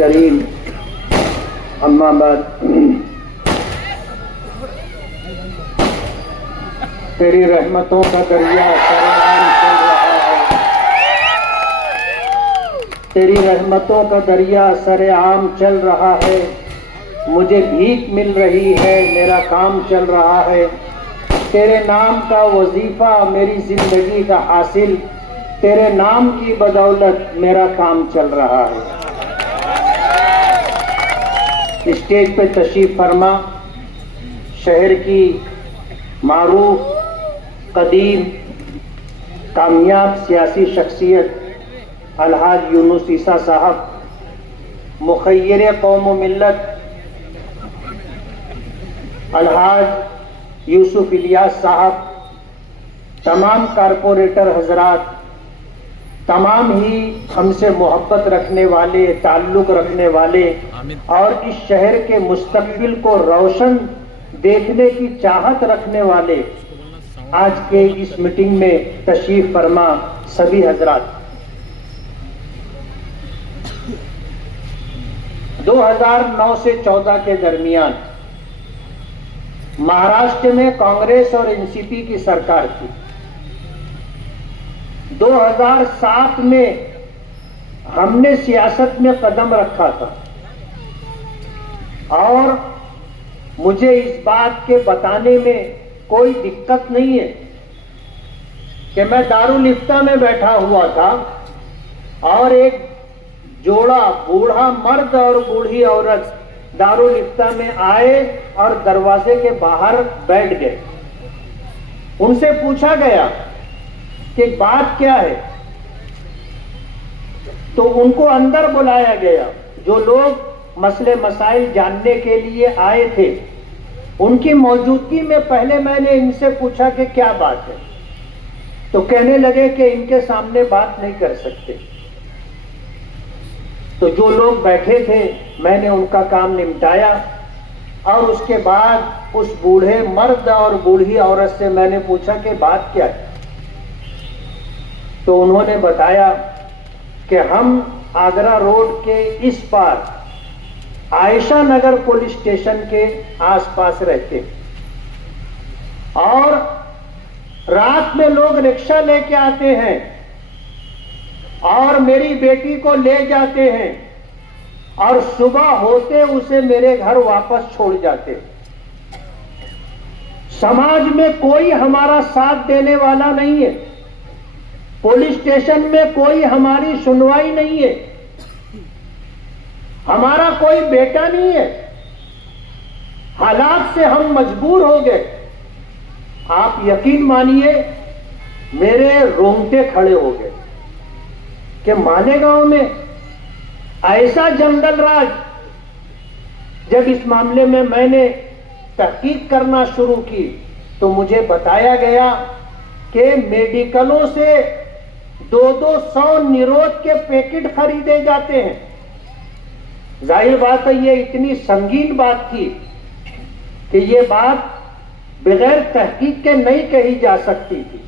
करीम, अम्मा बाद, तेरी रहमतों का दरिया सरेआम चल रहा है, तेरी रहमतों का दरिया सरेआम चल रहा है। मुझे भीख मिल रही है, मेरा काम चल रहा है। तेरे नाम का वजीफा मेरी जिंदगी का हासिल, तेरे नाम की बदौलत मेरा काम चल रहा है। स्टेज पे तशरीफ फरमा शहर की मारूफ, कदीम, कामयाब सियासी शख्सियत अलहाज यूनुस ईसा साहब, मुखय्यर कौम व मिल्लत अलहाज यूसुफ इलियास साहब, तमाम कारपोरेटर हजरात, तमाम ही हमसे मोहब्बत रखने वाले, ताल्लुक रखने वाले और इस शहर के मुस्तकबिल को रोशन देखने की चाहत रखने वाले आज के इस मीटिंग में तशरीफ फरमा सभी हजरात। 2009 से 14 के दरमियान महाराष्ट्र में कांग्रेस और एनसीपी की सरकार थी। 2007 में हमने सियासत में कदम रखा था और मुझे इस बात के बताने में कोई दिक्कत नहीं है कि मैं दारुल इफ्ता में बैठा हुआ था और एक जोड़ा बूढ़ा मर्द और बूढ़ी औरत दारुल इफ्ता में आए और दरवाजे के बाहर बैठ गए। उनसे पूछा गया कि बात क्या है, तो उनको अंदर बुलाया गया। जो लोग मसले मसाइल जानने के लिए आए थे, उनकी मौजूदगी में पहले मैंने इनसे पूछा कि क्या बात है, तो कहने लगे कि इनके सामने बात नहीं कर सकते। तो जो लोग बैठे थे मैंने उनका काम निपटाया और उसके बाद उस बूढ़े मर्द और बूढ़ी औरत से मैंने पूछा कि बात क्या है, तो उन्होंने बताया कि हम आगरा रोड के इस पार आयशा नगर पुलिस स्टेशन के आसपास रहते हैं और रात में लोग रिक्शा लेके आते हैं और मेरी बेटी को ले जाते हैं और सुबह होते उसे मेरे घर वापस छोड़ जाते। समाज में कोई हमारा साथ देने वाला नहीं है, पुलिस स्टेशन में कोई हमारी सुनवाई नहीं है, हमारा कोई बेटा नहीं है। हालात से हम मजबूर हो गए। आप यकीन मानिए मेरे रोंगटे खड़े हो गए कि मालेगांव में ऐसा जंगल राज। जब इस मामले में मैंने तहकीक करना शुरू की तो मुझे बताया गया कि मेडिकलों से 200 निरोध के पैकेट खरीदे जाते हैं। जाहिर बात है ये इतनी संगीन बात थी कि ये बात बगैर तहकीक के नहीं कही जा सकती थी।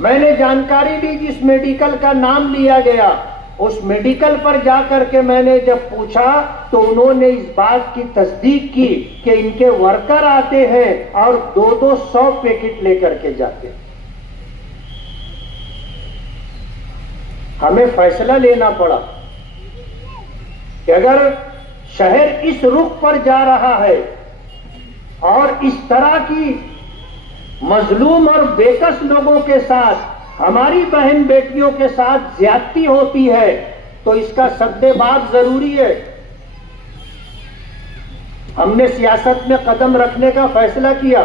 मैंने जानकारी ली, जिस मेडिकल का नाम लिया गया उस मेडिकल पर जाकर के मैंने जब पूछा तो उन्होंने इस बात की तस्दीक की कि इनके वर्कर आते हैं और 200 पैकेट लेकर के जाते हैं। हमें फैसला लेना पड़ा कि अगर शहर इस रुख पर जा रहा है और इस तरह की मजलूम और बेकस लोगों के साथ, हमारी बहन बेटियों के साथ ज्यादती होती है, तो इसका सद्देबाज जरूरी है। हमने सियासत में कदम रखने का फैसला किया।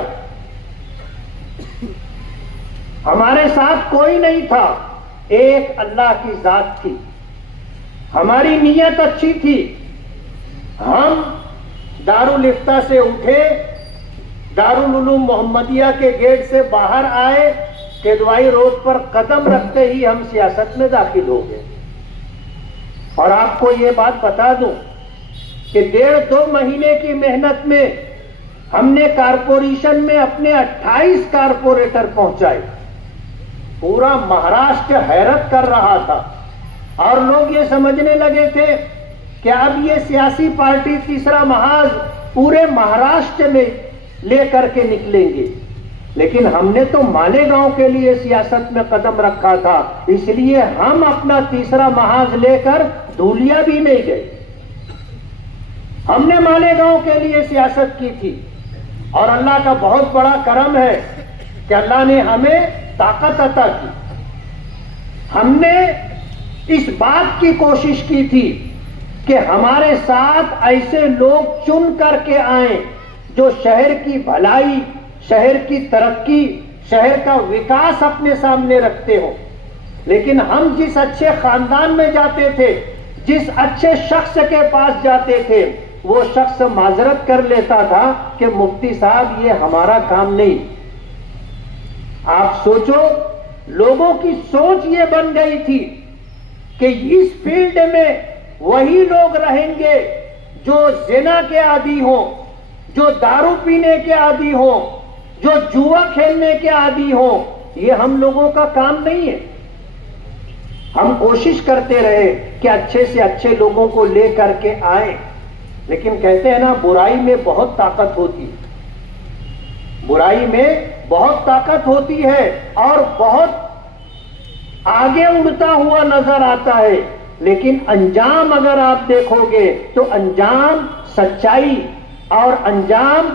हमारे साथ कोई नहीं था, एक अल्लाह की जात थी। हमारी नीयत अच्छी थी। हम दारुल इफ्ता से उठे, दारुल उलूम मोहम्मदिया के गेट से बाहर आए, केदवाई रोड पर कदम रखते ही हम सियासत में दाखिल हो गए। और आपको ये बात बता दूं कि 1.5-2 महीने की मेहनत में हमने कारपोरेशन में अपने 28 कारपोरेटर पहुंचाए। पूरा महाराष्ट्र हैरत कर रहा था और लोग ये समझने लगे थे कि अब ये सियासी पार्टी तीसरा महाज पूरे महाराष्ट्र में लेकर के निकलेंगे, लेकिन हमने तो मालेगांव के लिए सियासत में कदम रखा था, इसलिए हम अपना तीसरा महाज लेकर धूलिया भी नहीं गए। हमने मालेगांव के लिए सियासत की थी और अल्लाह का बहुत बड़ा करम है कि अल्लाह ने हमें ताकत अता की। हमने इस बात की कोशिश की थी कि हमारे साथ ऐसे लोग चुन करके आए जो शहर की भलाई, शहर की तरक्की, शहर का विकास अपने सामने रखते हो। लेकिन हम जिस अच्छे खानदान में जाते थे, जिस अच्छे शख्स के पास जाते थे, वो शख्स माजरत कर लेता था कि मुफ्ती साहब ये हमारा काम नहीं। आप सोचो, लोगों की सोच ये बन गई थी कि इस फील्ड में वही लोग रहेंगे जो जिना के आदी हो, जो दारू पीने के आदी हो, जो जुआ खेलने के आदी हो। ये हम लोगों का काम नहीं है। हम कोशिश करते रहे कि अच्छे से अच्छे लोगों को लेकर के आए, लेकिन कहते हैं ना, बुराई में बहुत ताकत होती है, बुराई में बहुत ताकत होती है और बहुत आगे उड़ता हुआ नजर आता है, लेकिन अंजाम अगर आप देखोगे तो अंजाम सच्चाई और अंजाम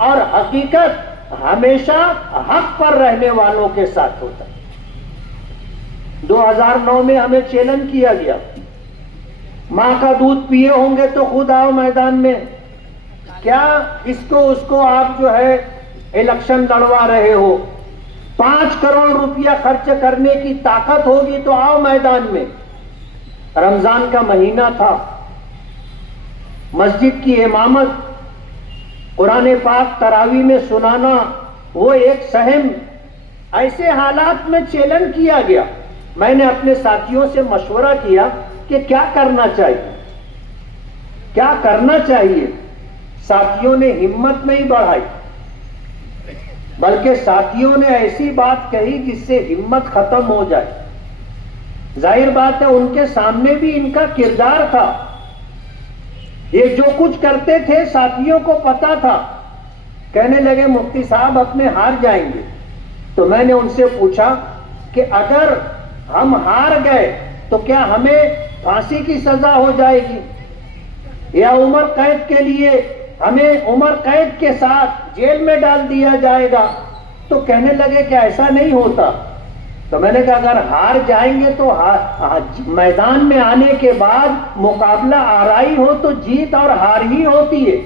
और हकीकत हमेशा हक पर रहने वालों के साथ होता है। 2009 में हमें चैलेंज किया गया, मां का दूध पिए होंगे तो खुद आओ मैदान में, क्या इसको उसको आप जो है इलेक्शन लड़वा रहे हो, 5 करोड़ रुपया खर्च करने की ताकत होगी तो आओ मैदान में। रमजान का महीना था, मस्जिद की इमामत, कुरान पाक तरावी में सुनाना, वो एक सहम। ऐसे हालात में चैलेंज किया गया। मैंने अपने साथियों से मशवरा किया कि क्या करना चाहिए, क्या करना चाहिए। साथियों ने हिम्मत नहीं बढ़ाई, बल्कि साथियों ने ऐसी बात कही जिससे हिम्मत खत्म हो जाए। जाहिर बात है, उनके सामने भी इनका किरदार था। ये जो कुछ करते थे साथियों को पता था। कहने लगे मुफ्ती साहब अपने हार जाएंगे। तो मैंने उनसे पूछा कि अगर हम हार गए तो क्या हमें फांसी की सजा हो जाएगी या उम्र कैद के लिए हमें उम्र कैद के साथ जेल में डाल दिया जाएगा? तो कहने लगे कि ऐसा नहीं होता। तो मैंने कहा अगर हार जाएंगे तो मैदान में आने के बाद मुकाबला आराई हो तो जीत और हार ही होती है,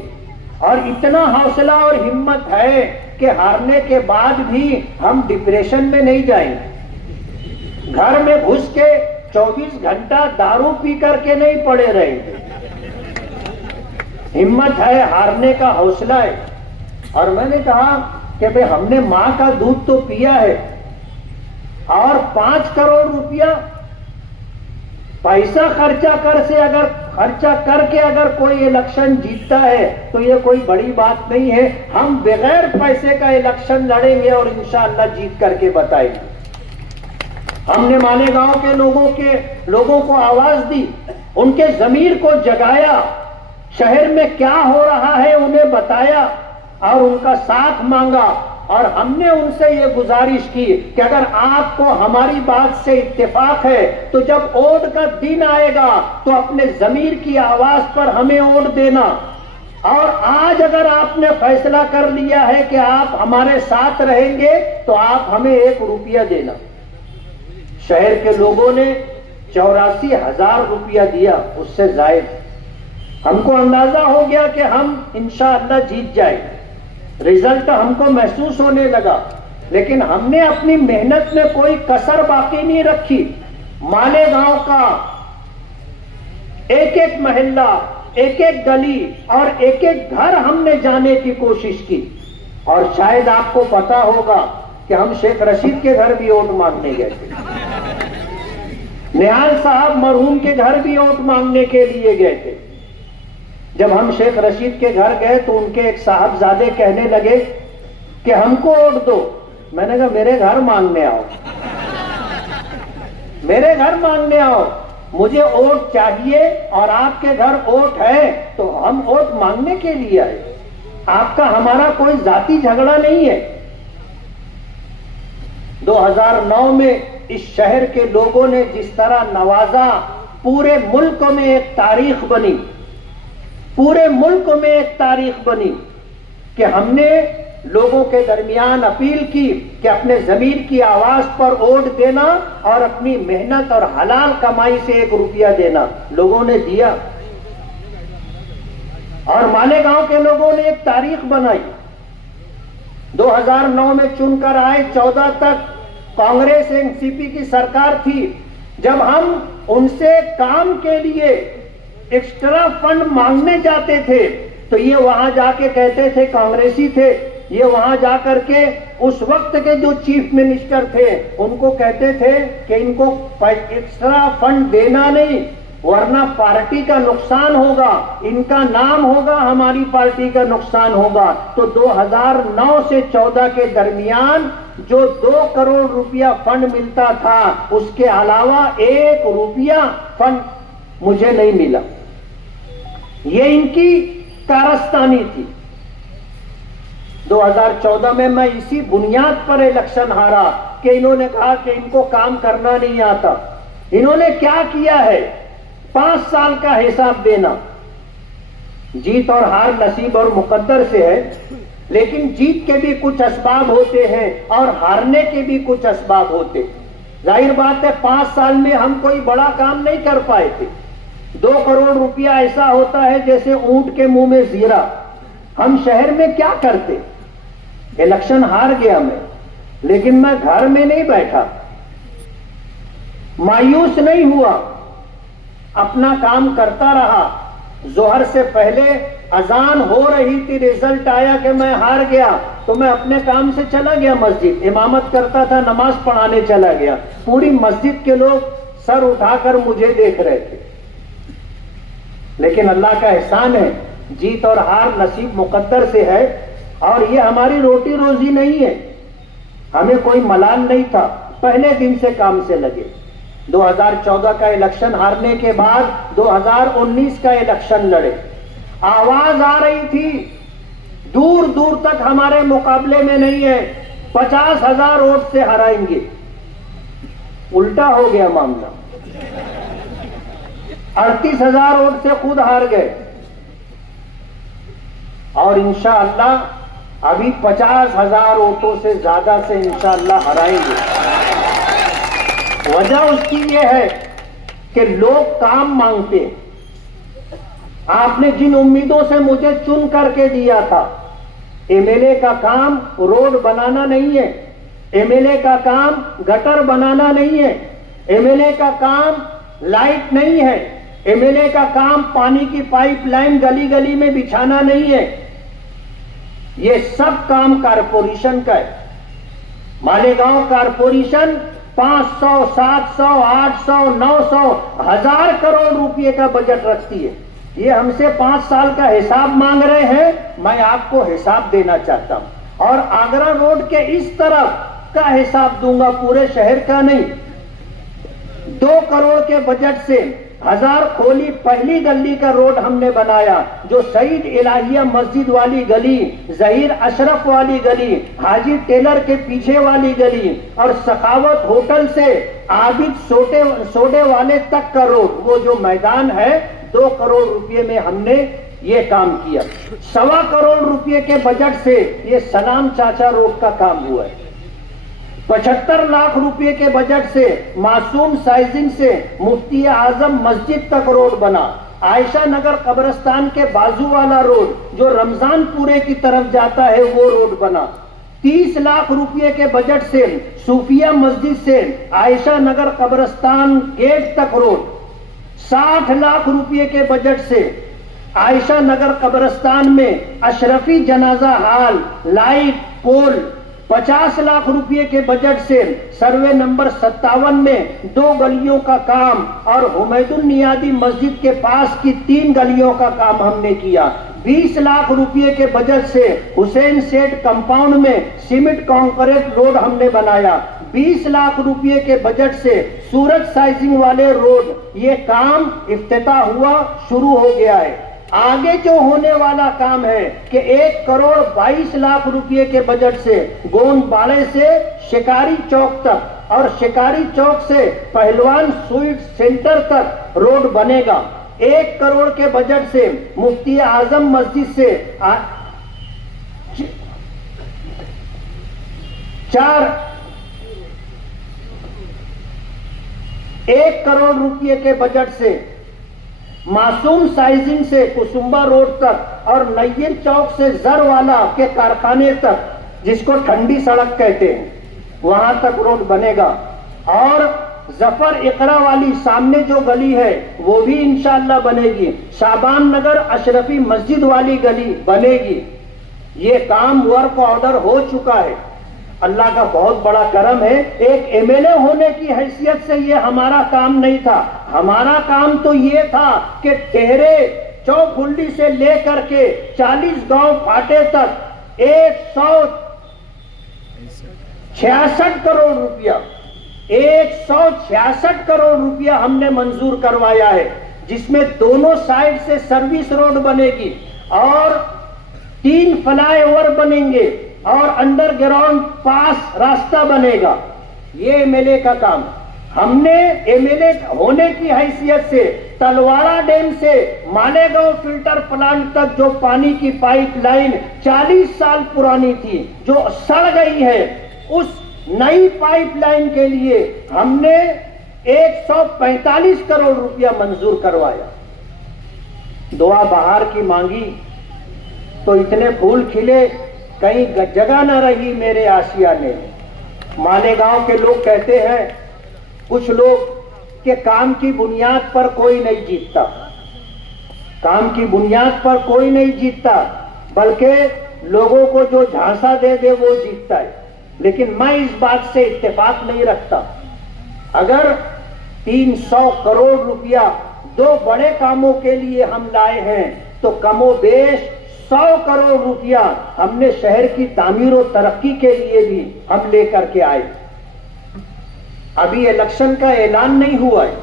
और इतना हौसला और हिम्मत है कि हारने के बाद भी हम डिप्रेशन में नहीं जाएंगे, घर में घुस के 24 घंटा दारू पी करके नहीं पड़े रहेंगे। हिम्मत है, हारने का हौसला है। और मैंने कहा कि भाई हमने मां का दूध तो पिया है और 5 करोड़ रुपया पैसा खर्चा करके अगर कोई इलेक्शन जीतता है तो ये कोई बड़ी बात नहीं है। हम बगैर पैसे का इलेक्शन लड़ेंगे और इंशाअल्लाह जीत करके बताएंगे। हमने मालेगांव के लोगों को आवाज दी, उनके जमीर को जगाया, शहर में क्या हो रहा है उन्हें बताया और उनका साथ मांगा। और हमने उनसे ये गुजारिश की कि अगर आपको हमारी बात से इत्तेफाक है तो जब वोट का दिन आएगा तो अपने जमीर की आवाज पर हमें वोट देना। और आज अगर आपने फैसला कर लिया है कि आप हमारे साथ रहेंगे तो आप हमें 1 रुपया देना। शहर के लोगों ने 84,000 रुपया दिया, उससे जायद। हमको अंदाजा हो गया कि हम इंशाअल्लाह जीत जाएंगे। रिजल्ट हमको महसूस होने लगा, लेकिन हमने अपनी मेहनत में कोई कसर बाकी नहीं रखी। मालेगांव का एक एक मोहल्ला, एक एक गली और एक एक घर हमने जाने की कोशिश की। और शायद आपको पता होगा कि हम शेख रशीद के घर भी वोट मांगने गए थे, निहाल साहब मरहूम के घर भी वोट मांगने के लिए गए थे। जब हम शेख रशीद के घर गए तो उनके एक साहबजादे कहने लगे कि हमको वोट दो। मैंने कहा मेरे घर मांगने आओ, मेरे घर मांगने आओ। मुझे वोट चाहिए और आपके घर वोट है तो हम वोट मांगने के लिए आए। आपका हमारा कोई जाति झगड़ा नहीं है। 2009 में इस शहर के लोगों ने जिस तरह नवाजा, पूरे मुल्क में एक तारीख बनी, पूरे मुल्क में एक तारीख बनी कि हमने लोगों के दरमियान अपील की कि अपने जमीर की आवाज पर वोट देना और अपनी मेहनत और हलाल कमाई से 1 रुपया देना। लोगों ने दिया और मालेगांव के लोगों ने एक तारीख बनाई। 2009 में चुनकर आए, 14 तक कांग्रेस एनसीपी की सरकार थी। जब हम उनसे काम के लिए एक्स्ट्रा फंड मांगने जाते थे तो ये वहां जाके कहते थे, कांग्रेसी थे, ये वहां जाकर के उस वक्त के जो चीफ मिनिस्टर थे उनको कहते थे कि इनको एक्स्ट्रा फंड देना नहीं, वरना पार्टी का नुकसान होगा, इनका नाम होगा, हमारी पार्टी का नुकसान होगा। तो 2009 से 14 के दरमियान जो 2 करोड़ रुपया फंड मिलता था, उसके अलावा 1 रुपया फंड मुझे नहीं मिला। ये इनकी कारस्तानी थी। 2014 में मैं इसी बुनियाद पर इलेक्शन हारा कि इन्होंने कहा कि इनको काम करना नहीं आता। इन्होंने क्या किया है, 5 साल का हिसाब देना। जीत और हार नसीब और मुकद्दर से है, लेकिन जीत के भी कुछ असबाब होते हैं और हारने के भी कुछ असबाब होते। जाहिर बात है 5 साल में हम कोई बड़ा काम नहीं कर पाए थे। 2 करोड़ रुपया ऐसा होता है जैसे ऊंट के मुंह में जीरा। हम शहर में क्या करते। इलेक्शन हार गया मैं, लेकिन मैं घर में नहीं बैठा, मायूस नहीं हुआ, अपना काम करता रहा। जोहर से पहले अजान हो रही थी, रिजल्ट आया कि मैं हार गया, तो मैं अपने काम से चला गया मस्जिद, इमामत करता था, नमाज पढ़ाने चला गया। पूरी मस्जिद के लोग सर उठाकर मुझे देख रहे थे। लेकिन अल्लाह का एहसान है, जीत और हार नसीब मुकद्दर से है और ये हमारी रोटी रोजी नहीं है। हमें कोई मलाल नहीं था, पहले दिन से काम से लगे। 2014 का इलेक्शन हारने के बाद 2019 का इलेक्शन लड़े। आवाज आ रही थी, दूर दूर तक हमारे मुकाबले में नहीं है, 50,000 वोट से हराएंगे। उल्टा हो गया मामला, 38,000 वोट से खुद हार गए और इंशाअल्लाह अभी 50,000 वोटों से ज्यादा से इंशाअल्लाह हराएंगे। वजह उसकी ये है कि लोग काम मांगते हैं। आपने जिन उम्मीदों से मुझे चुन करके दिया था, एमएलए का काम रोड बनाना नहीं है, एमएलए का काम गटर बनाना नहीं है, एमएलए का काम लाइट नहीं है, एमएलए का काम पानी की पाइपलाइन गली गली में बिछाना नहीं है। ये सब काम कारपोरेशन का है। मालेगांव कारपोरेशन 500, 700, 800, 900, 1000 करोड़ रुपए का बजट रखती है। ये हमसे 5 साल का हिसाब मांग रहे हैं, मैं आपको हिसाब देना चाहता हूं और आगरा रोड के इस तरफ का हिसाब दूंगा, पूरे शहर का नहीं। 2 करोड़ के बजट से 1000 खोली पहली गली का रोड हमने बनाया, जो सईद इलाहिया मस्जिद वाली गली, जहीर अशरफ वाली गली, हाजी टेलर के पीछे वाली गली और सखावत होटल से आबिद सोडे वाले तक का रोड, वो जो मैदान है, 2 करोड़ रुपए में हमने ये काम किया। 1.25 करोड़ रुपए के बजट से ये सलाम चाचा रोड का काम हुआ है। 75 लाख रुपए के बजट से मासूम साइजिंग से मुफ्ती आजम मस्जिद तक रोड बना। आयशा नगर कब्रिस्तान के बाजू वाला रोड जो रमजान पूरे की तरफ जाता है, वो रोड बना। 30 लाख रुपए के बजट से सूफिया मस्जिद से आयशा नगर कब्रिस्तान गेट तक रोड। 60 लाख रुपए के बजट से आयशा नगर कब्रिस्तान में अशरफी जनाजा हाल, लाइट पोल। 50 लाख रुपए के बजट से सर्वे नंबर 57 में 2 गलियों का काम और हुमैदुल नियादी मस्जिद के पास की 3 गलियों का काम हमने किया। 20 लाख रुपए के बजट से हुसैन सेठ कंपाउंड में सीमेंट कंक्रीट रोड हमने बनाया। 20 लाख रुपए के बजट से सूरज साइजिंग वाले रोड ये काम इफ्तिताह हुआ, शुरू हो गया है। आगे जो होने वाला काम है कि 1 करोड़ 22 लाख रुपए के बजट से गोंदबाड़े से शिकारी चौक तक और शिकारी चौक से पहलवान स्वीट सेंटर तक रोड बनेगा। 1 करोड़ के बजट से मुफ्ती आजम मस्जिद से 1 करोड़ रुपए के बजट से मासूम साइजिंग से कुसुम्बा रोड तक और नय्यर चौक से जरवाला के कारखाने तक, जिसको ठंडी सड़क कहते हैं, वहां तक रोड बनेगा। और जफर इकरा वाली सामने जो गली है वो भी इंशाअल्लाह बनेगी। शाबान नगर अशरफी मस्जिद वाली गली बनेगी। ये काम वर्क ऑर्डर हो चुका है। अल्लाह का बहुत बड़ा करम है। एक एमएलए होने की हैसियत से ये हमारा काम नहीं था। हमारा काम तो ये था कि टेहरे चौखुल्ली से लेकर के 40 गांव फाटे तक 166 करोड़ रुपया 166 करोड़ रुपया हमने मंजूर करवाया है, जिसमें दोनों साइड से सर्विस रोड बनेगी और 3 फ्लाईओवर बनेंगे और अंडरग्राउंड पास रास्ता बनेगा। ये एमएलए का काम। हमने एमएलए होने की हैसियत से तलवाड़ा डैम से मालेगांव फिल्टर प्लांट तक जो पानी की पाइपलाइन 40 साल पुरानी थी, जो सड़ गई है, उस नई पाइपलाइन के लिए हमने 145 करोड़ रुपया मंजूर करवाया। दुआ बहार की मांगी तो इतने फूल खिले, कहीं जगह न रही मेरे आशियाने। मालेगांव के लोग कहते हैं, कुछ लोग, कि काम की बुनियाद पर कोई नहीं जीतता। काम की बुनियाद पर कोई नहीं जीतता, बल्कि लोगों को जो झांसा दे दे वो जीतता है। लेकिन मैं इस बात से इत्तेफाक नहीं रखता। अगर 300 करोड़ रुपया 2 बड़े कामों के लिए हम लाए हैं, तो कमोबेश 100 करोड़ रुपया हमने शहर की तामीर और तरक्की के लिए भी हम लेकर के आए। अभी इलेक्शन का ऐलान नहीं हुआ है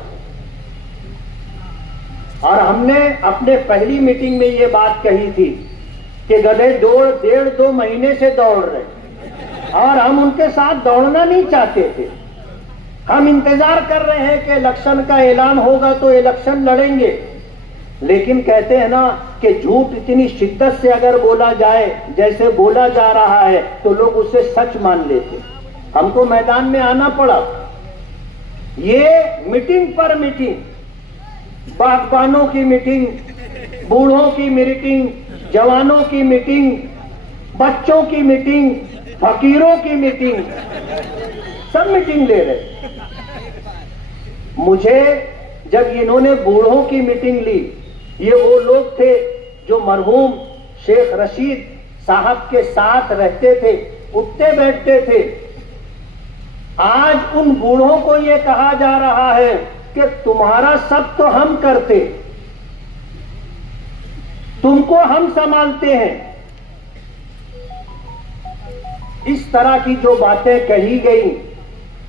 और हमने अपने पहली मीटिंग में ये बात कही थी कि गधे 1.5-2 महीने से दौड़ रहे और हम उनके साथ दौड़ना नहीं चाहते थे। हम इंतजार कर रहे हैं कि इलेक्शन का ऐलान होगा तो इलेक्शन लड़ेंगे। लेकिन कहते हैं ना कि झूठ इतनी शिद्दत से अगर बोला जाए जैसे बोला जा रहा है तो लोग उसे सच मान लेते। हमको मैदान में आना पड़ा। ये मीटिंग पर मीटिंग, बागबानों की मीटिंग, बूढ़ों की मीटिंग, जवानों की मीटिंग, बच्चों की मीटिंग, फकीरों की मीटिंग, सब मीटिंग ले रहे। मुझे जब इन्होंने बूढ़ों की मीटिंग ली, ये वो लोग थे जो मरहूम शेख रशीद साहब के साथ रहते थे, उठते बैठते थे। आज उन बूढ़ों को ये कहा जा रहा है कि तुम्हारा सब तो हम करते, तुमको हम संभालते हैं। इस तरह की जो बातें कही गई,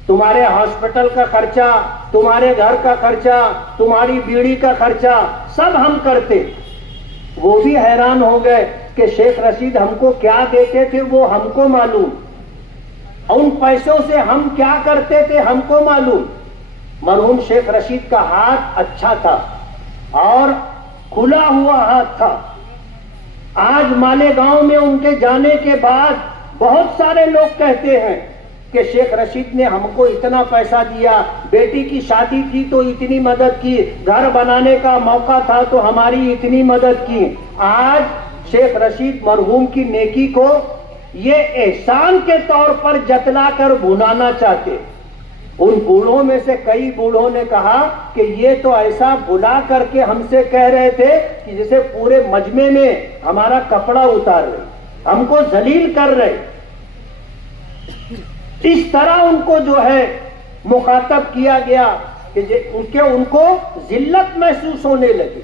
तुम्हारे हॉस्पिटल का खर्चा, तुम्हारे घर का खर्चा, तुम्हारी बीड़ी का खर्चा सब हम करते। वो भी हैरान हो गए कि शेख रशीद हमको क्या देते थे वो हमको मालूम, उन पैसों से हम क्या करते थे हमको मालूम। मरहूम शेख रशीद का हाथ अच्छा था और खुला हुआ हाथ था। आज मालेगांव में उनके जाने के बाद बहुत सारे लोग कहते हैं कि शेख रशीद ने हमको इतना पैसा दिया, बेटी की शादी थी तो इतनी मदद की, घर बनाने का मौका था तो हमारी इतनी मदद की। आज शेख रशीद मरहूम की नेकी को ये एहसान के तौर पर जतलाकर भुनाना चाहते। उन बूढ़ों में से कई बूढ़ों ने कहा कि ये तो ऐसा बुला करके हमसे कह रहे थे कि जैसे पूरे मजमे में हमारा कपड़ा उतार रहे, हमको जलील कर रहे। इस तरह उनको जो है मुखातब किया गया कि उनको जिल्लत महसूस होने लगी।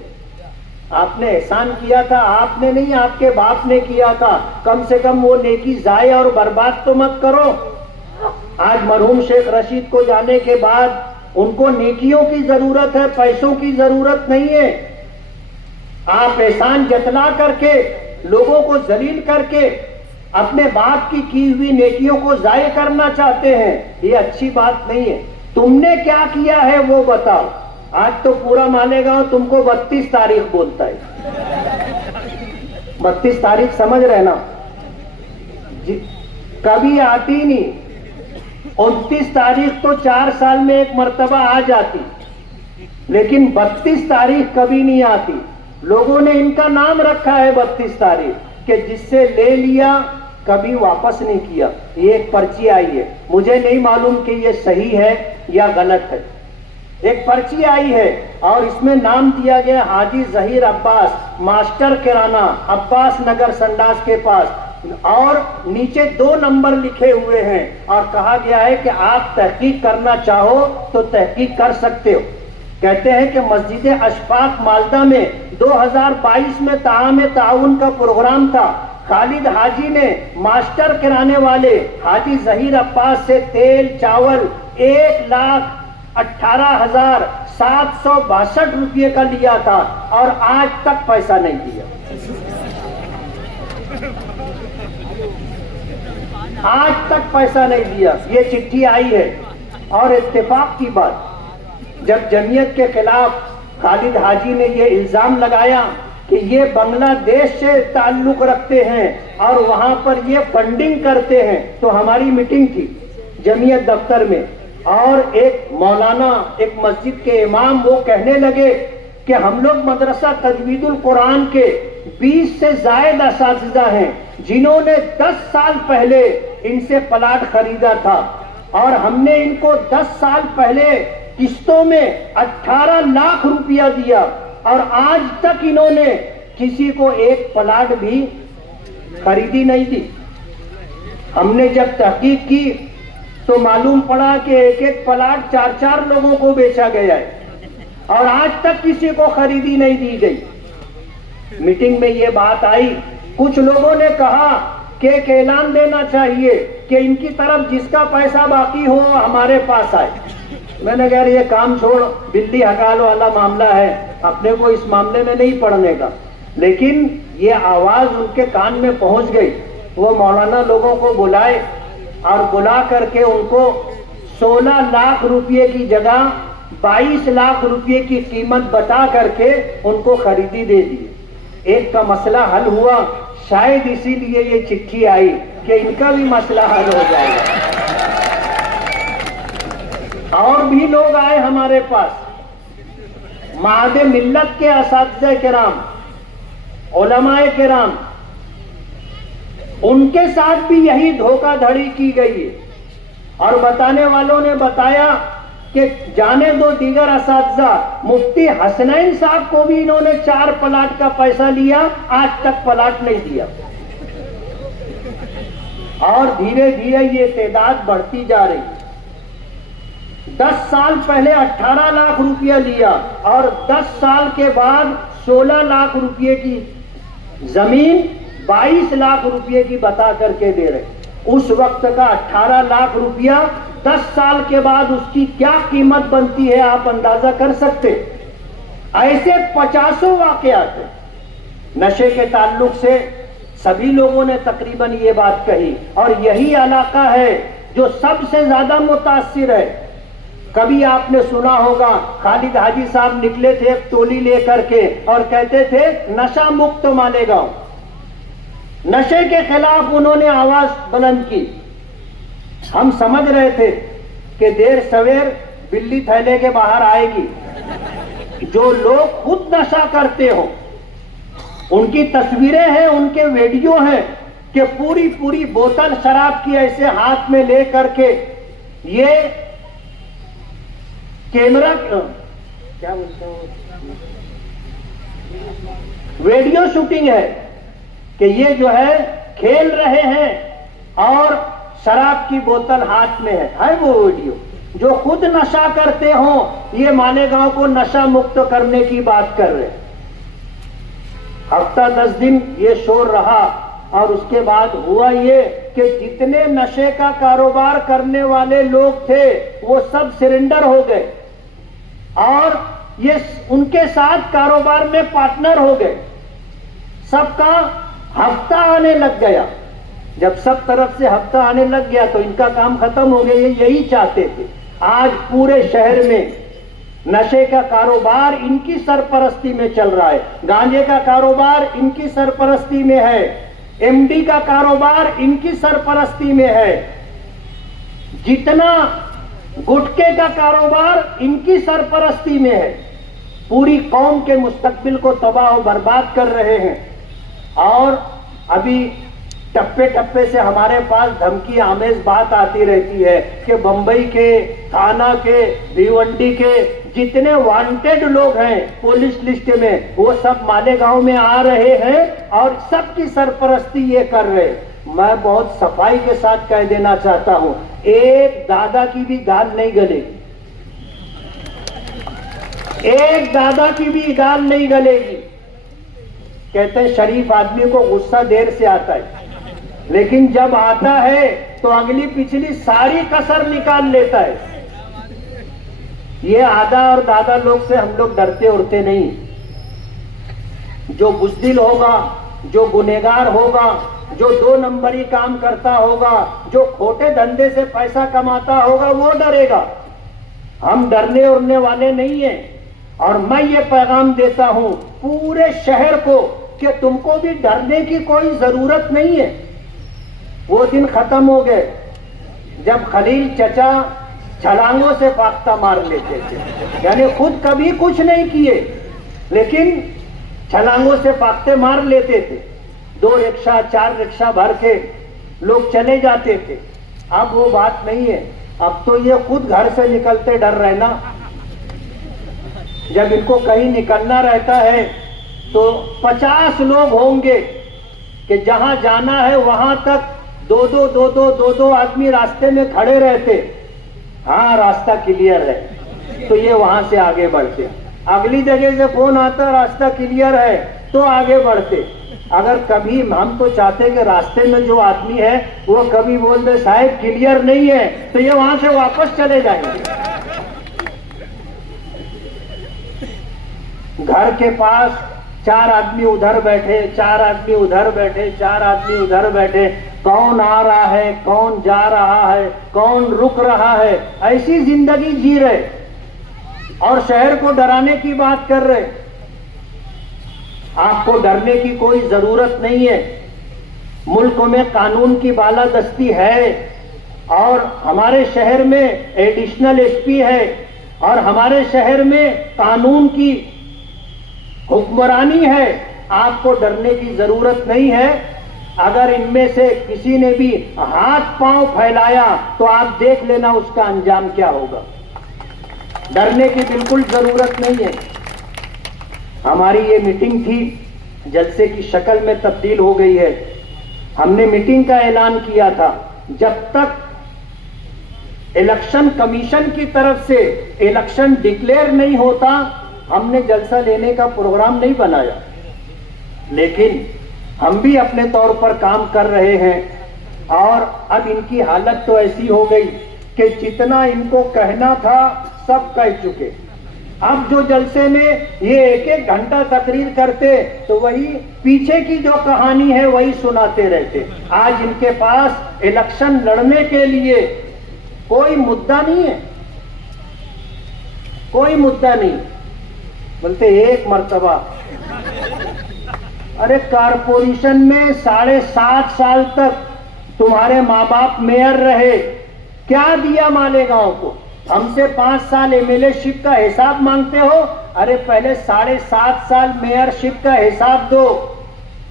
आपने एहसान किया था, आपने नहीं आपके बाप ने किया था, कम से कम वो नेकी जाया और बर्बाद तो मत करो। आज मरहूम शेख रशीद को जाने के बाद उनको नेकियों की जरूरत है, पैसों की जरूरत नहीं है। आप एहसान जतला करके, लोगों को जलील करके अपने बाप की हुई नेकियों को जाये करना चाहते हैं, ये अच्छी बात नहीं है। तुमने क्या किया है वो बताओ। आज तो पूरा मालेगांव तुमको 32 तारीख बोलता है। 32 तारीख समझ रहे ना, कभी आती नहीं। 29 तारीख तो 4 साल में एक मर्तबा आ जाती, लेकिन 32 तारीख कभी नहीं आती। लोगों ने इनका नाम रखा है 32 तारीख कि जिससे ले लिया कभी वापस नहीं किया। ये एक पर्ची आई है, मुझे नहीं मालूम कि ये सही है या गलत है। एक पर्ची आई है और इसमें नाम दिया गया हाजी जहीर अब्बास, मास्टर किराना, अब्बास नगर संडास के पास, और नीचे 2 नंबर लिखे हुए हैं और कहा गया है कि आप तहकीक करना चाहो तो तहकीक कर सकते हो। कहते हैं कि मस्जिद अशफाक मालदा में 2022 में ताआम ताउन का प्रोग्राम था। खालिद हाजी ने मास्टर किराने वाले हाजी जहीर अब्बास से तेल चावल 1,18,762 रुपये का लिया था और आज तक पैसा नहीं दिया। आज तक पैसा नहीं दिया। ये चिट्ठी आई है। और इत्तेफाक की बात, जब जमीयत के खिलाफ खालिद हाजी ने ये इल्जाम लगाया कि ये बांग्लादेश से ताल्लुक रखते हैं और वहां पर ये फंडिंग करते हैं, तो हमारी मीटिंग थी जमीयत दफ्तर में और एक मौलाना, एक मस्जिद के इमाम, वो कहने लगे कि हम लोग मदरसा तजवीदुल कुरान के 20 से ज्यादा असातिज़ा हैं जिन्होंने 10 साल पहले इनसे प्लाट खरीदा था और हमने इनको 10 साल पहले किस्तों में 18 लाख रुपया दिया और आज तक इन्होंने किसी को एक प्लाट भी खरीदी नहीं दी। हमने जब तहकीक की तो मालूम पड़ा कि एक एक प्लाट 4-4 लोगों को बेचा गया है और आज तक किसी को खरीदी नहीं दी गई। मीटिंग में ये बात आई। कुछ लोगों ने कहा कि एक ऐलान देना चाहिए कि इनकी तरफ जिसका पैसा बाकी हो हमारे पास आए। मैंने कहा ये काम छोड़, बिल्ली हकाल वाला मामला है, अपने को इस मामले में नहीं पड़ने का। लेकिन ये आवाज उनके कान में पहुंच गई। वो मौलाना लोगों को बुलाए और बुला करके उनको 16 लाख रुपए की जगह 22 लाख रुपए की कीमत बता करके उनको खरीदी दे दी। एक का मसला हल हुआ, शायद इसीलिए ये चिट्ठी आई कि इनका भी मसला हल हो जाएगा। और भी लोग आए हमारे पास, माहद मिल्लत के असातिज़े किराम, उलमाए किराम, उनके साथ भी यही धोखाधड़ी की गई है। और बताने वालों ने बताया कि जाने दो दीगर असातिज़ा, मुफ्ती हसनैन साहब को भी इन्होंने 4 प्लाट का पैसा लिया, आज तक प्लाट नहीं दिया। और धीरे धीरे ये तादाद बढ़ती जा रही। 10 साल पहले 18 लाख रुपया लिया और 10 साल के बाद 16 लाख रुपये की जमीन 22 लाख रुपये की बता करके दे रहे। उस वक्त का 18 लाख रुपया 10 साल के बाद उसकी क्या कीमत बनती है आप अंदाजा कर सकते। ऐसे 50 वाकयात हैं। नशे के ताल्लुक से सभी लोगों ने तकरीबन ये बात कही और यही इलाका है जो सबसे ज्यादा मुतासिर है। कभी आपने सुना होगा खालिद हाजी साहब निकले थे एक टोली लेकर के और कहते थे नशा मुक्त मालेगांव। नशे के खिलाफ उन्होंने आवाज बुलंद की। हम समझ रहे थे कि देर सवेर बिल्ली थैले के बाहर आएगी। जो लोग खुद नशा करते हो उनकी तस्वीरें हैं, उनके वीडियो हैं कि पूरी पूरी बोतल शराब की ऐसे हाथ में ले करके ये कैमरा क्या बोलते हैं, वीडियो शूटिंग है कि ये जो है खेल रहे हैं और शराब की बोतल हाथ में है वो वीडियो। जो खुद नशा करते हो ये मालेगांव को नशा मुक्त करने की बात कर रहे हैं। हफ्ता 10 दिन ये शोर रहा और उसके बाद हुआ ये कि जितने नशे का कारोबार करने वाले लोग थे वो सब सरेंडर हो गए और ये उनके साथ कारोबार में पार्टनर हो गए। सबका हफ्ता आने लग गया। जब सब तरफ से हफ्ता आने लग गया तो इनका काम खत्म हो गया। ये यही चाहते थे। आज पूरे शहर में नशे का कारोबार इनकी सरपरस्ती में चल रहा है, गांजे का कारोबार इनकी सरपरस्ती में है, एमडी का कारोबार इनकी सरपरस्ती में है, जितना गुटखे का कारोबार इनकी सरपरस्ती में है। पूरी कौम के मुस्तकबिल को तबाह और बर्बाद कर रहे हैं। और अभी टप्पे टप्पे से हमारे पास धमकी आमेज बात आती रहती है कि बंबई के, थाना के, भिवंडी के जितने वांटेड लोग हैं पुलिस लिस्ट में, वो सब मालेगांव में आ रहे हैं और सबकी सरपरस्ती ये कर रहे हैं। मैं बहुत सफाई के साथ कह देना चाहता हूं, एक दादा की भी गाल नहीं गलेगी, एक दादा की भी गाल नहीं गलेगी। कहते हैं शरीफ आदमी को गुस्सा देर से आता है, लेकिन जब आता है तो अगली पिछली सारी कसर निकाल लेता है। ये आधा और दादा लोग से हम लोग डरते उड़ते नहीं। जो बुज़दिल होगा, जो गुनहगार होगा, जो 2 नंबरी काम करता होगा, जो खोटे धंधे से पैसा कमाता होगा, वो डरेगा। हम डरने उड़ने वाले नहीं हैं। और मैं ये पैगाम देता हूं पूरे शहर को कि तुमको भी डरने की कोई जरूरत नहीं है। वो दिन खत्म हो गए जब खलील चचा छलांगों से फाख्ता मार लेते थे, यानी खुद कभी कुछ नहीं किए लेकिन छलांगों से फाख्ते मार लेते थे। 2 रिक्शा 4 रिक्शा भर के लोग चले जाते थे। अब वो बात नहीं है। अब तो ये खुद घर से निकलते डर रहे ना। जब इनको कहीं निकलना रहता है तो 50 लोग होंगे कि जहां जाना है वहां तक दो आदमी रास्ते में खड़े रहते। हाँ, रास्ता क्लियर है तो ये वहां से आगे बढ़ते। अगली जगह से फोन आता, रास्ता क्लियर है, तो आगे बढ़ते। अगर कभी हम तो चाहते कि रास्ते में जो आदमी है वो कभी बोल दे साहब क्लियर नहीं है, तो ये वहां से वापस चले जाएंगे। घर के पास 4 आदमी उधर बैठे, 4 आदमी उधर बैठे, 4 आदमी उधर बैठे। कौन आ रहा है, कौन जा रहा है, कौन रुक रहा है, ऐसी जिंदगी जी रहे और शहर को डराने की बात कर रहे। आपको डरने की कोई जरूरत नहीं है। मुल्क में कानून की बालादस्ती है और हमारे शहर में एडिशनल एसपी है और हमारे शहर में कानून की हुक्मरानी है। आपको डरने की जरूरत नहीं है। अगर इनमें से किसी ने भी हाथ पांव फैलाया तो आप देख लेना उसका अंजाम क्या होगा। डरने की बिल्कुल जरूरत नहीं है। हमारी ये मीटिंग थी, जलसे की शक्ल में तब्दील हो गई है। हमने मीटिंग का ऐलान किया था, जब तक इलेक्शन कमीशन की तरफ से इलेक्शन डिक्लेयर नहीं होता हमने जलसा लेने का प्रोग्राम नहीं बनाया। लेकिन हम भी अपने तौर पर काम कर रहे हैं और अब इनकी हालत तो ऐसी हो गई कि जितना इनको कहना था सब कह चुके। अब जो जलसे में ये 1-1 घंटा तकरीर करते तो वही पीछे की जो कहानी है वही सुनाते रहते। आज इनके पास इलेक्शन लड़ने के लिए कोई मुद्दा नहीं है, कोई मुद्दा नहीं। बोलते एक मर्तबा, अरे कारपोरेशन में 7.5 साल तक तुम्हारे माँ बाप मेयर रहे, क्या दिया मालेगांव को? हमसे 5 साल एमएलए-शिप का हिसाब मांगते हो। अरे पहले 7.5 साल मेयरशिप का हिसाब दो।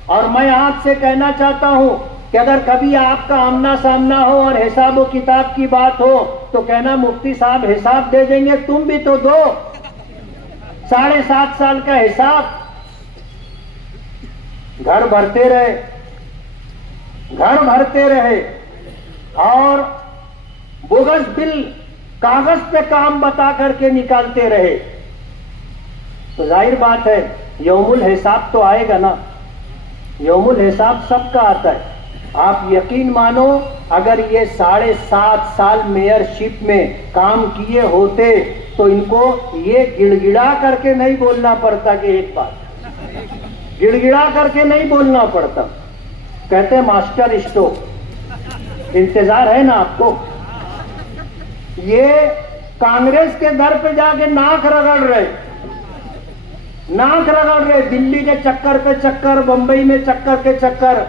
और मैं आपसे कहना चाहता हूं कि अगर कभी आपका आमना सामना हो और हिसाब व किताब की बात हो तो कहना मुफ्ती साहब हिसाब दे देंगे, तुम भी तो दो 7.5 साल का हिसाब। घर भरते रहे, घर भरते रहे और बोगस बिल कागज पे काम बता करके निकालते रहे। तो जाहिर बात है यौमुल हिसाब तो आएगा ना। यौमुल हिसाब सबका आता है। आप यकीन मानो, अगर ये 7.5 साल मेयरशिप में काम किए होते तो इनको ये गिड़गिड़ा करके नहीं बोलना पड़ता कि एक बात, गिड़गिड़ा करके नहीं बोलना पड़ता। कहते मास्टर स्ट्रोक, इंतजार है ना आपको। ये कांग्रेस के दर पे जाके नाक रगड़ रहे, नाक रगड़ रहे, दिल्ली के चक्कर पे चक्कर, बंबई में चक्कर के चक्कर,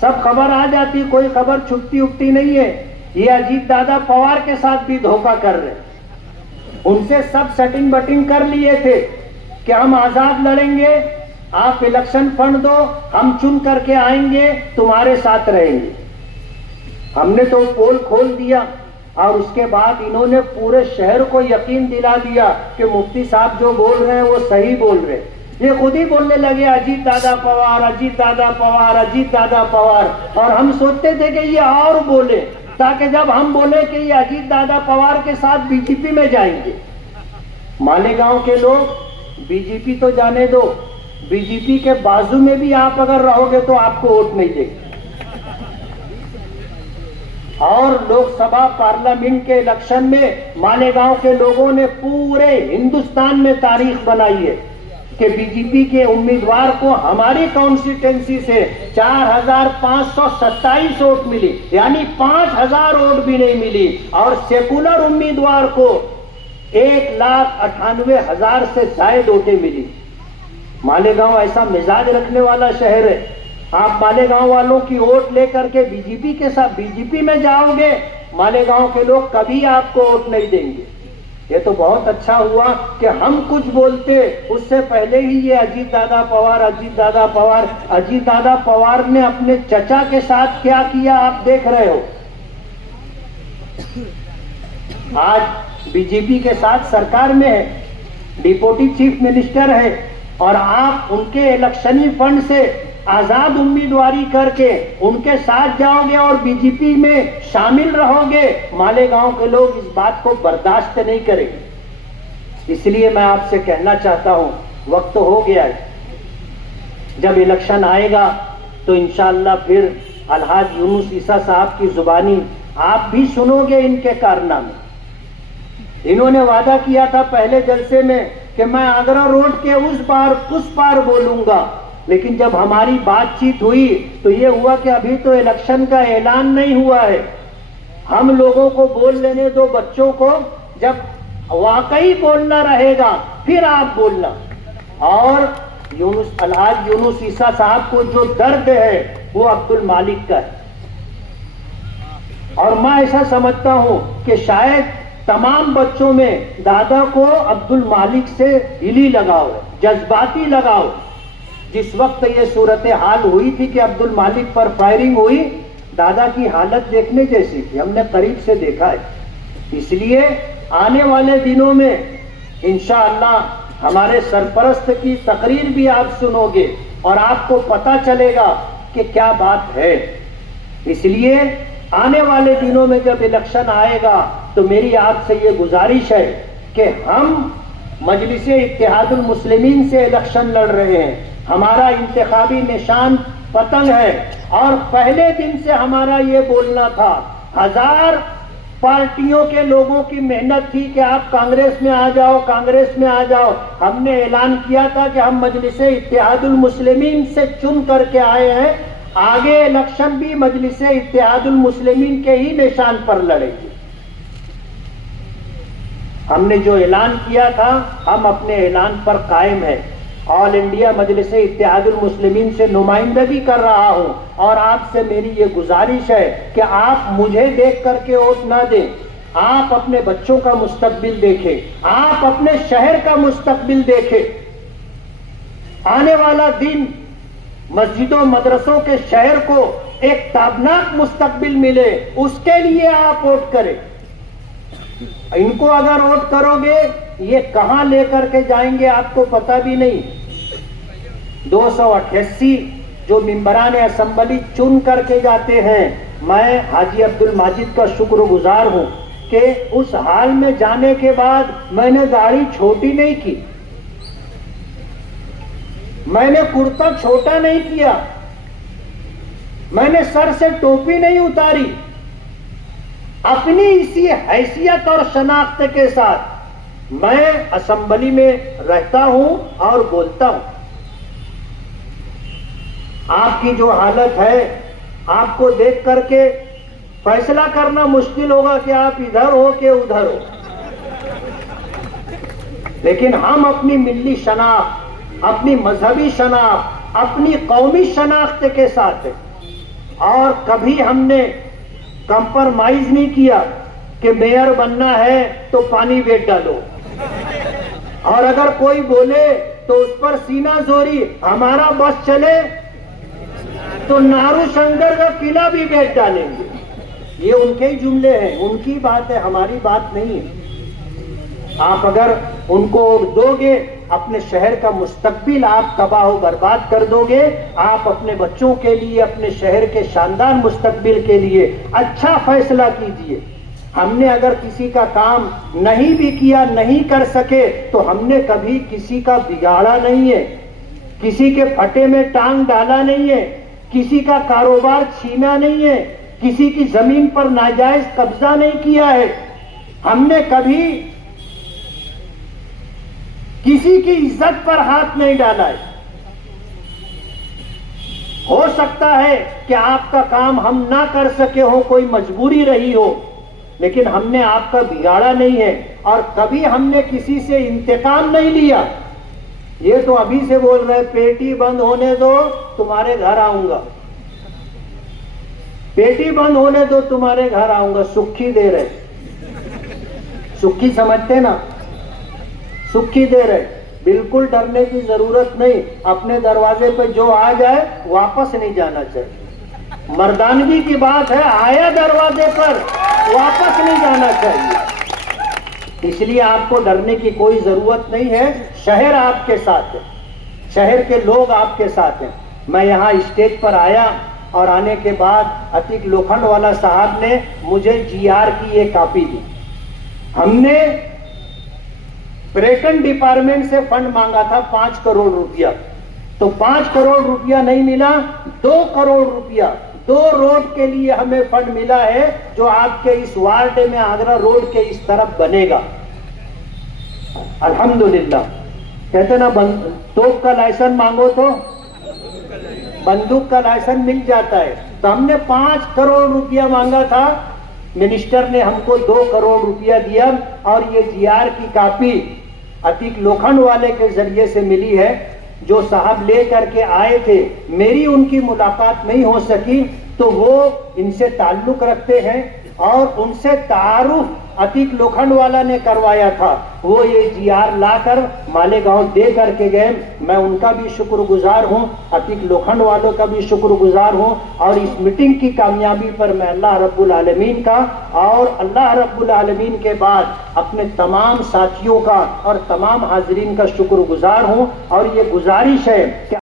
सब खबर आ जाती, कोई खबर छुट्टी उठती नहीं है। ये अजीत दादा पवार के साथ भी धोखा कर रहे, उनसे सब सेटिंग बटिंग कर लिए थे कि हम आजाद लड़ेंगे, आप इलेक्शन फंड दो, हम चुन करके आएंगे, तुम्हारे साथ रहेंगे। हमने तो पोल खोल दिया और उसके बाद इन्होंने पूरे शहर को यकीन दिला दिया कि मुफ्ती साहब जो बोल रहे हैं वो सही बोल रहे हैं। ये खुद ही बोलने लगे अजीत दादा पवार, अजीत दादा पवार, अजीत दादा पवार। और हम सोचते थे कि ये और बोले ताकि जब हम बोले कि ये अजीत दादा पवार के साथ बीजेपी में जाएंगे। मालेगांव के लोग बीजेपी तो जाने दो, बीजेपी के बाजू में भी आप अगर रहोगे तो आपको वोट नहीं देंगे। और लोकसभा पार्लियामेंट के इलेक्शन में मालेगांव के लोगों ने पूरे हिंदुस्तान में तारीख बनाई है कि बीजेपी के उम्मीदवार को हमारी कॉन्स्टिट्यूंसी से 4,527 वोट मिली, यानी 5,000 वोट भी नहीं मिली। और सेकुलर उम्मीदवार को 1,98,000 से ज्यादा वोटें मिली। मालेगांव ऐसा मिजाज रखने वाला शहर है। आप मालेगांव वालों की वोट लेकर के बीजेपी के साथ बीजेपी में जाओगे, मालेगांव के लोग कभी आपको वोट नहीं देंगे। ये तो बहुत अच्छा हुआ कि हम कुछ बोलते उससे पहले ही ये अजीत दादा पवार, अजीत दादा पवार। अजीत दादा पवार ने अपने चचा के साथ क्या किया आप देख रहे हो। आज बीजेपी के साथ सरकार में है, डिप्टी चीफ मिनिस्टर है, और आप उनके इलेक्शनी फंड से आजाद उम्मीदवारी करके उनके साथ जाओगे और बीजेपी में शामिल रहोगे। मालेगांव के लोग इस बात को बर्दाश्त नहीं करेंगे। इसलिए मैं आपसे कहना चाहता हूं, वक्त हो गया है, जब इलेक्शन आएगा तो इंशाअल्लाह फिर अलहाज यूनुस ईसा साहब की जुबानी आप भी सुनोगे इनके कारनामे। इन्होंने वादा किया था पहले जलसे में कि मैं आगरा रोड के उस पार बोलूंगा, लेकिन जब हमारी बातचीत हुई तो ये हुआ कि अभी तो इलेक्शन का ऐलान नहीं हुआ है, हम लोगों को बोल लेने दो, बच्चों को, जब वाकई बोलना रहेगा फिर आप बोलना। और अलहाज यूनुस ईसा साहब को जो दर्द है वो अब्दुल मालिक का है। और मैं ऐसा समझता हूं कि शायद तमाम बच्चों में दादा को अब्दुल मालिक से दिली लगाव है, जज्बाती लगाव। जिस वक्त ये सूरत हाल हुई थी कि अब्दुल मालिक पर फायरिंग हुई, दादा की हालत देखने जैसी थी, हमने करीब से देखा है। इसलिए आने वाले दिनों में इंशाअल्लाह हमारे सरपरस्त की तकरीर भी आप सुनोगे और आपको पता चलेगा कि क्या बात है। इसलिए आने वाले दिनों में जब इलेक्शन आएगा तो मेरी आपसे ये गुजारिश है कि हम मजलिस इत्तेहादुल मुस्लिमीन से इलेक्शन लड़ रहे हैं। हमारा इंतखाबी निशान पतंग है और पहले दिन से हमारा ये बोलना था, 1000 पार्टियों के लोगों की मेहनत थी कि आप कांग्रेस में आ जाओ, कांग्रेस में आ जाओ। हमने ऐलान किया था कि हम मजलिस इत्तेहादुल मुस्लिमीन से चुन करके आए हैं, आगे इलेक्शन भी मजलिस इत्तेहादुल मुस्लिमीन के ही निशान पर लड़ेंगे। हमने जो ऐलान किया था हम अपने ऐलान पर कायम है। ऑल इंडिया मजलिस इत्तेहादुल मुस्लिमीन से नुमाइंदगी कर रहा हूं और आपसे मेरी ये गुजारिश है कि आप मुझे देख करके वोट ना दें, आप अपने बच्चों का मुस्तकबिल देखें, आप अपने शहर का मुस्तकबिल देखें। आने वाला दिन मस्जिदों मदरसों के शहर को एक ताबनाक मुस्तकबिल मिले, उसके लिए आप वोट करें। इनको अगर वोट करोगे ये कहां लेकर के जाएंगे आपको पता भी नहीं। 288 जो मेंबरान असेंबली चुन करके जाते हैं, मैं हाजी अब्दुल माजिद का शुक्रगुजार हूं कि उस हाल में जाने के बाद मैंने दाढ़ी छोटी नहीं की, मैंने कुर्ता छोटा नहीं किया, मैंने सर से टोपी नहीं उतारी, अपनी इसी हैसियत और शनाख्त के साथ मैं असेंबली में रहता हूं और बोलता हूं। आपकी जो हालत है, आपको देख करके फैसला करना मुश्किल होगा कि आप इधर हो कि उधर हो, लेकिन हम अपनी मिल्ली शनाख्त, अपनी मजहबी शनाख्त, अपनी कौमी शनाख्त के साथ हैं और कभी हमने कंप्रोमाइज नहीं किया कि मेयर बनना है तो पानी बेच डालो, और अगर कोई बोले तो उस पर सीना जोरी, हमारा बस चले तो नारू शंकर का किला भी बेच डालेंगे। ये उनके ही जुमले हैं, उनकी बात है, हमारी बात नहीं है। आप अगर उनको दोगे, अपने शहर का मुस्तकबिल आप तबाह बर्बाद कर दोगे। आप अपने बच्चों के लिए, अपने शहर के शानदार मुस्तकबिल के लिए अच्छा फैसला कीजिए। हमने अगर किसी का काम नहीं भी किया, नहीं कर सके, तो हमने कभी किसी का बिगाड़ा नहीं है, किसी के फटे में टांग डाला नहीं है, किसी का कारोबार छीना नहीं है, किसी की जमीन पर नाजायज कब्जा नहीं किया है। हमने कभी किसी की इज्जत पर हाथ नहीं डाला है। हो सकता है कि आपका काम हम ना कर सके हो, कोई मजबूरी रही हो, लेकिन हमने आपका बिगाड़ा नहीं है और कभी हमने किसी से इंतकाम नहीं लिया। ये तो अभी से बोल रहे पेटी बंद होने दो तुम्हारे घर आऊंगा, पेटी बंद होने दो तुम्हारे घर आऊंगा, सुक्खी दे रहे, सुक्खी समझते ना, सुक्खी दे रहे। बिल्कुल डरने की जरूरत नहीं, अपने दरवाजे पे जो आ जाए वापस नहीं जाना चाहिए। मर्दानगी की बात है, आया दरवाजे पर वापस नहीं जाना चाहिए। इसलिए आपको डरने की कोई जरूरत नहीं है। शहर आपके साथ है, शहर के लोग आपके साथ हैं। मैं यहाँ स्टेज पर आया और आने के बाद अतीक लोखंडवाला साहब ने मुझे GR की ये कॉपी दी। हमने पर्यटन डिपार्टमेंट से फंड मांगा था 5 करोड़ रुपया, तो 5 करोड़ रुपया नहीं मिला, 2 करोड़ रुपया 2 रोड के लिए हमें फंड मिला है, जो आपके इस वार्ड में आगरा रोड के इस तरफ बनेगा। अल्हम्दुलिल्लाह। कहते ना तोप का लाइसेंस मांगो तो बंदूक का लाइसेंस मिल जाता है। तो हमने 5 करोड़ रुपया मांगा था, मिनिस्टर ने हमको 2 करोड़ रुपया दिया और ये GR की कॉपी अतीक लोखंडवाले के जरिए से मिली है, जो साहब ले करके आए थे। मेरी उनकी मुलाकात नहीं हो सकी, तो वो इनसे ताल्लुक रखते हैं और उनसे तारुफ अतीक लोखंडवाला ने करवाया था। वो ये GR लाकर मालेगांव दे करके गए। मैं उनका भी शुक्रगुजार हूं, अतीक लोखंडवालों का भी शुक्रगुजार हूं, और इस मीटिंग की कामयाबी पर मैं अल्लाह रब्बुल आलमीन का और अल्लाह रब्बुल आलमीन के बाद अपने तमाम साथियों का और तमाम हाजरीन का शुक्रगुजार हूं। और ये गुजारिश है कि